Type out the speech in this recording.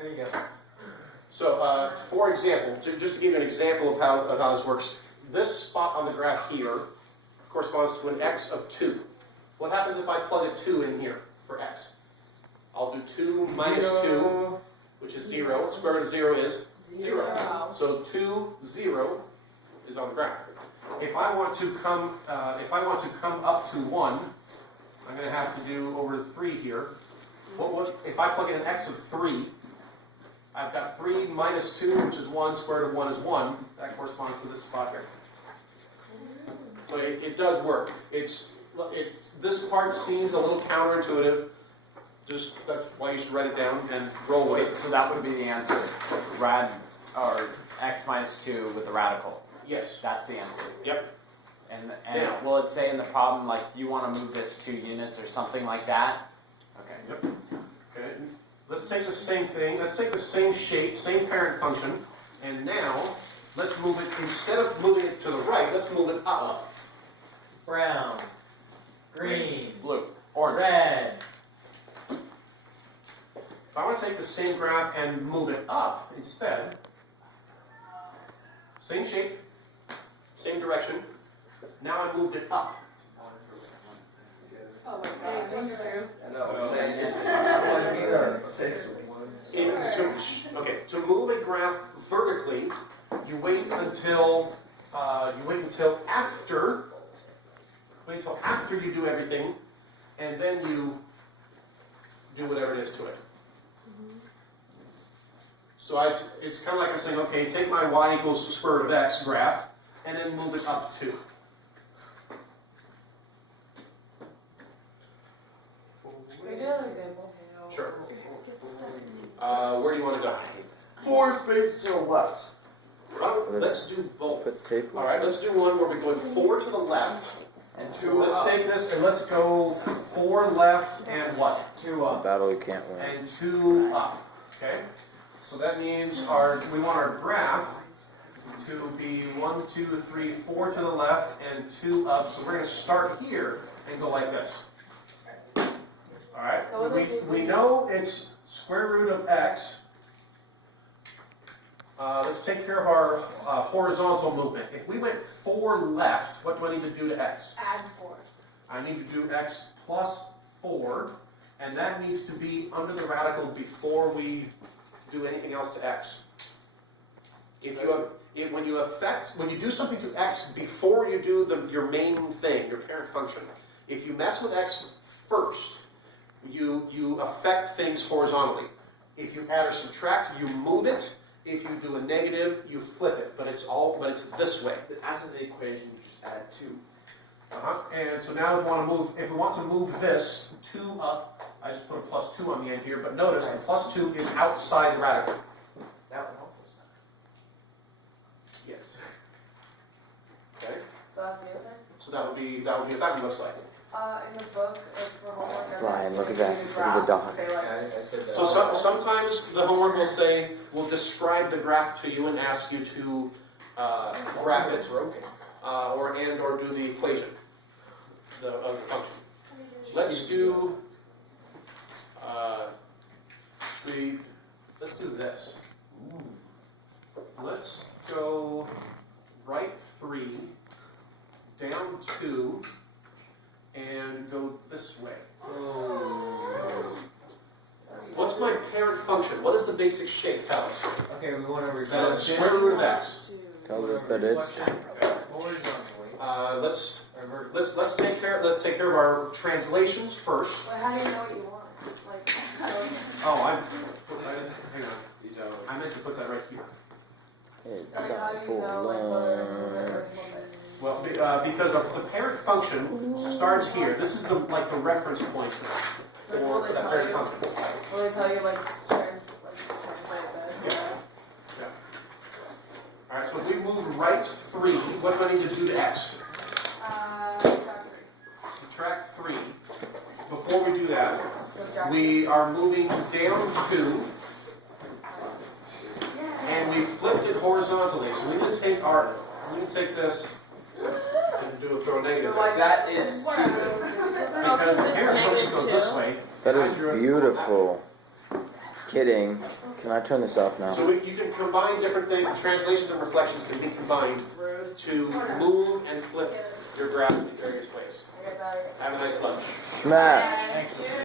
There you go. So, for example, just to give you an example of how this works, this spot on the graph here corresponds to an x of 2. What happens if I plug a 2 in here for x? I'll do 2 minus 2, which is 0. Square root of 0 is 0. So 2, 0 is on the graph. If I want to come up to 1, I'm going to have to do over 3 here. If I plug in an x of 3, I've got 3 minus 2, which is 1, square root of 1 is 1. That corresponds to this spot here. So it does work. This part seems a little counterintuitive. That's why you should write it down and roll with it. So that would be the answer. Or x minus 2 with the radical. Yes. That's the answer. Yep. And Yeah. will it say in the problem, like, you want to move this 2 units or something like that? Okay. Yep. Okay. Let's take the same thing. Let's take the same shape, same parent function, and now let's move it, instead of moving it to the right, let's move it up. Brown, green, Blue. Orange. red. If I want to take the same graph and move it up instead, same shape, same direction, now I moved it up. Oh my gosh. That's true. I know, I'm saying it's, I don't want to be there. To move a graph vertically, you wait until after you do everything, and then you do whatever it is to it. So it's kind of like I'm saying, okay, take my y equals square root of x graph, and then move it up 2. Can we do another example? Sure. Where do you want to go? 4 spaces to the left. Let's do both. Put tape on. All right, let's do one where we're going 4 to the left, And 2 let's up. take this and let's go 4 left and what? 2 A up. battle you can't win. And 2 up. Okay? So that means we want our graph to be 1, 2, 3, 4 to the left and 2 up. So we're going to start here and go like this. All right? So We know it's square root of x. Let's take care of our horizontal movement. If we went 4 left, what do I need to do to x? Add 4. I need to do x plus 4, and that needs to be under the radical before we do anything else to x. When you do something to x before you do your main thing, your parent function, if you mess with x first, you affect things horizontally. If you add or subtract, you move it. If you do a negative, you flip it. But it's this way. As in the equation, you just add 2. And so now if we want to move this 2 up, I just put a plus 2 on the end here, but notice the plus 2 is outside the radical. That one also is Yes. Okay. So that's the answer? So that would be what that one looks like. In the book, for homework, Brian, look at that. Look at the graphs, dot. say like, I said that. So sometimes the homework will describe the graph to you and ask you to graph it, or do the equation of the function. Let's do let's do this. Let's go right 3, down 2, and go this way. What's my parent function? What is the basic shape? Tell us. Okay, we want to That return is square root of x. Tells us that it's horizontally. Let's take care of our translations first. But how do you know what you want? Like, Oh, hang on. I meant to put that right here. it's how time do you know like whether it's for or lunch. Well, because the parent function starts here. This is the reference point for that parent function. Will they tell you like translate this? Yeah. All right. So if we move right 3, what do I need to do to x? Subtract 3. Before we do that, we are moving down 2, and we flipped it horizontally. So we need to take this and throw a negative there. That is stupid. Because the parent function goes this way. That is beautiful. Kidding. Can I turn this off now? So you can combine different things, translations and reflections can be combined It's rude. to move and flip your graph in various ways. I got that. Have a nice lunch. Schmack.